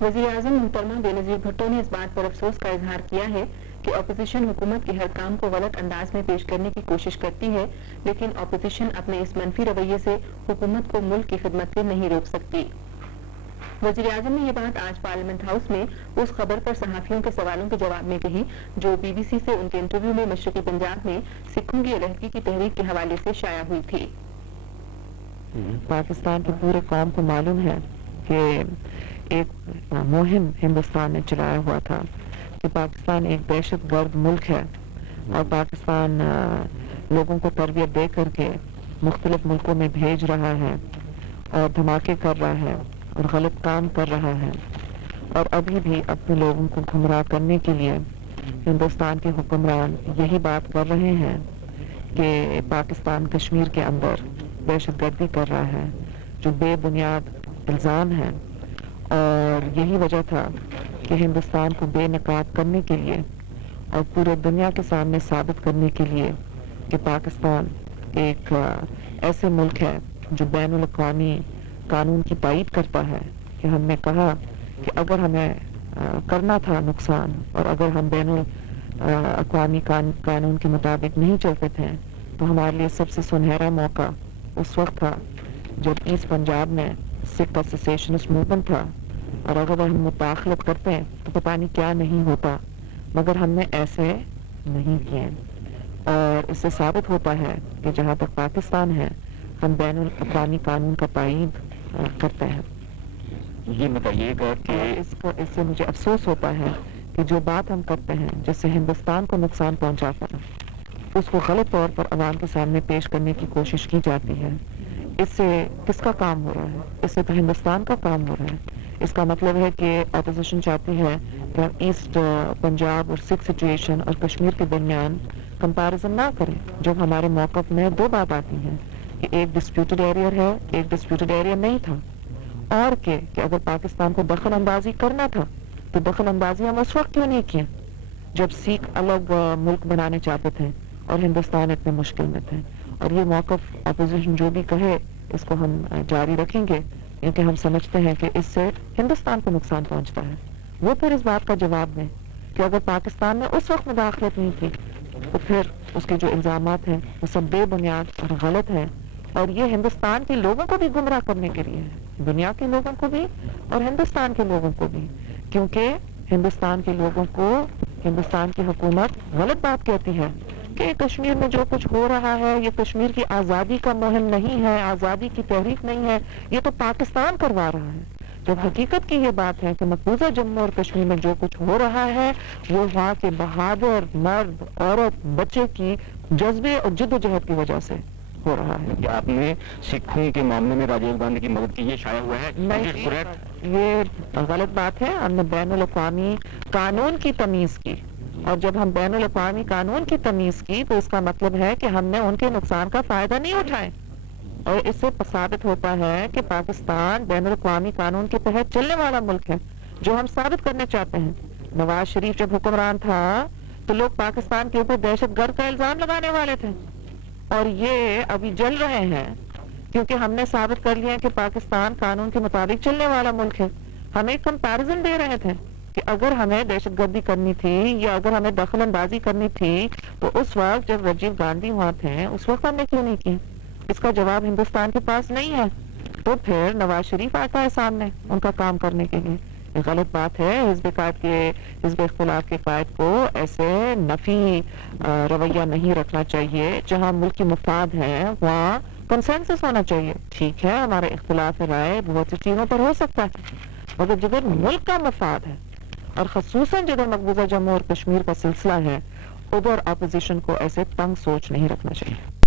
وزیر اعظم محترمہ بینظیر بھٹو نے اس بات پر افسوس کا اظہار کیا ہے کہ اپوزیشن حکومت کے ہر کام کو غلط انداز میں پیش کرنے کی کوشش کرتی ہے، لیکن اپوزیشن اپنے اس منفی رویے سے حکومت کو ملک کی خدمت سے نہیں روک سکتی۔ وزیر اعظم نے یہ بات آج پارلیمنٹ ہاؤس میں اس خبر پر صحافیوں کے سوالوں کے جواب میں کہی جو بی بی سی سے ان کے انٹرویو میں مشرقی پنجاب میں سکھوں کی علیحدگی کی تحریک کے حوالے سے شائع ہوئی تھی۔ پاکستان کی پورے قوم کو معلوم ہے کہ ایک مہم ہندوستان نے چلایا ہوا تھا کہ پاکستان ایک دہشت گرد ملک ہے اور پاکستان لوگوں کو تربیت دے کر کے مختلف ملکوں میں بھیج رہا ہے اور دھماکے کر رہا ہے اور غلط کام کر رہا ہے، اور ابھی بھی اپنے لوگوں کو گمراہ کرنے کے لیے ہندوستان کے حکمران یہی بات کر رہے ہیں کہ پاکستان کشمیر کے اندر دہشت گردی کر رہا ہے، جو بے بنیاد الزام ہے۔ اور یہی وجہ تھا کہ ہندوستان کو بے نقاب کرنے کے لیے اور پورے دنیا کے سامنے ثابت کرنے کے لیے کہ پاکستان ایک ایسے ملک ہے جو بین الاقوامی قانون کی تائید کرتا ہے، کہ ہم نے کہا کہ اگر ہمیں کرنا تھا نقصان اور اگر ہم بین الاقوامی قانون کے مطابق نہیں چلتے تھے تو ہمارے لیے سب سے سنہرا موقع اس وقت تھا جب ایسٹ پنجاب میں سکھ ایسوسیشنسٹ موومنٹ تھا، اور اگر ہم مداخلت کرتے تو پتہ نہیں کیا نہیں ہوتا، مگر ہم نے ایسے نہیں کیے۔ اور اس سے ثابت ہوتا ہے کہ جہاں تک پاکستان ہے ہم بین الاقوامی قانون کا تائید کرتے ہیں۔ یہ بتائیے گا کہ اس سے مجھے افسوس ہوتا ہے کہ جو بات ہم کرتے ہیں جس سے ہندوستان کو نقصان پہنچاتا ہے اس کو غلط طور پر عوام کے سامنے پیش کرنے کی کوشش کی جاتی ہے۔ اس سے کس کا کام ہو رہا ہے؟ اس سے تو ہندوستان کا کام ہو رہا ہے۔ اس کا مطلب ہے کہ اپوزیشن چاہتی ہے کہ ہم ایسٹ پنجاب اور سکھ سچویشن اور کشمیر کے درمیان کمپیریزن نہ کریں، جب ہمارے موقف میں دو بات آتی ہیں کہ ایک ڈسپیوٹڈ ایریا ہے، ایک ڈسپیوٹڈ ایریا نہیں تھا، اور کہ اگر پاکستان کو دخل اندازی کرنا تھا تو دخل اندازی ہم اس وقت کیوں نہیں کیا جب سکھ الگ ملک بنانے چاہتے تھے اور ہندوستان اتنے مشکل میں تھے۔ اور یہ موقف اپوزیشن جو بھی کہے اس کو ہم جاری رکھیں گے، کیونکہ ہم سمجھتے ہیں کہ اس سے ہندوستان کو نقصان پہنچتا ہے۔ وہ پھر اس بات کا جواب دیں کہ اگر پاکستان نے اس وقت مداخلت نہیں کی تو پھر اس کے جو الزامات ہیں وہ سب بے بنیاد اور غلط ہیں، اور یہ ہندوستان کے لوگوں کو بھی گمراہ کرنے کے لیے ہے، دنیا کے لوگوں کو بھی اور ہندوستان کے لوگوں کو بھی، کیونکہ ہندوستان کے لوگوں کو ہندوستان کی حکومت غلط بات کہتی ہے کہ کشمیر میں جو کچھ ہو رہا ہے یہ کشمیر کی آزادی کا مہم نہیں ہے، آزادی کی تحریک نہیں ہے، یہ تو پاکستان کروا رہا ہے، جب حقیقت کی یہ بات ہے کہ مقبوضہ جموں اور کشمیر میں جو کچھ ہو رہا ہے وہ وہاں کے بہادر مرد عورت بچے کی جذبے اور جد و جہد کی وجہ سے ہو رہا ہے۔ کہ آپ نے سکھوں کے معاملے میں راجیو گاندھی کی مدد کی، یہ شائع ہوا ہے؟ نہیں، یہ غلط بات ہے۔ ہم نے بین الاقوامی قانون کی تمیز کی، اور جب ہم بین الاقوامی قانون کی تمیز کی تو اس کا مطلب ہے کہ ہم نے ان کے نقصان کا فائدہ نہیں اٹھائے، اور اس سے ثابت ہوتا ہے کہ پاکستان بین الاقوامی قانون کے تحت چلنے والا ملک ہے، جو ہم ثابت کرنا چاہتے ہیں۔ نواز شریف جب حکمران تھا تو لوگ پاکستان کے اوپر دہشت گرد کا الزام لگانے والے تھے، اور یہ ابھی جل رہے ہیں کیونکہ ہم نے ثابت کر لیا کہ پاکستان قانون کے مطابق چلنے والا ملک ہے۔ ہم ایک کمپیرزن دے رہے تھے کہ اگر ہمیں دہشت گردی کرنی تھی یا اگر ہمیں دخل اندازی کرنی تھی تو اس وقت جب راجیو گاندھی وہاں تھے اس وقت ہم نے کیوں نہیں کی؟ اس کا جواب ہندوستان کے پاس نہیں ہے، تو پھر نواز شریف آتا ہے سامنے ان کا کام کرنے کے لیے۔ یہ غلط بات ہے۔ حزب اختلاف کے قائد کو ایسے نفی رویہ نہیں رکھنا چاہیے۔ جہاں ملک کی مفاد ہیں وہاں کنسنسس ہونا چاہیے۔ ٹھیک ہے، ہمارے اختلاف رائے بہت سی چیزوں پر ہو سکتا ہے، مگر جدھر ملک کا مفاد ہے اور خصوصاً جدھر مقبوضہ جموں اور کشمیر کا سلسلہ ہے ادھر اپوزیشن کو ایسے تنگ سوچ نہیں رکھنا چاہیے۔